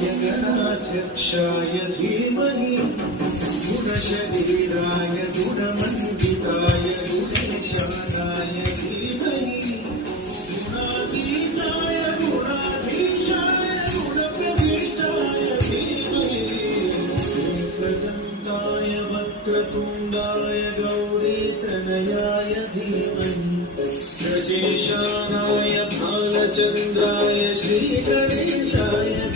गणाध्यक्षाय धीमहि गुणशरीराय गुणमण्डिताय गुणेशानाय धीमहि गुणातीताय गुणाधीशाय गुणप्रविष्टाय धीमहि एकदन्ताय वक्रतुण्डाय गौरीतनयाय धीमहि प्रजेशानाय भालचन्द्राय श्रीगणेशाय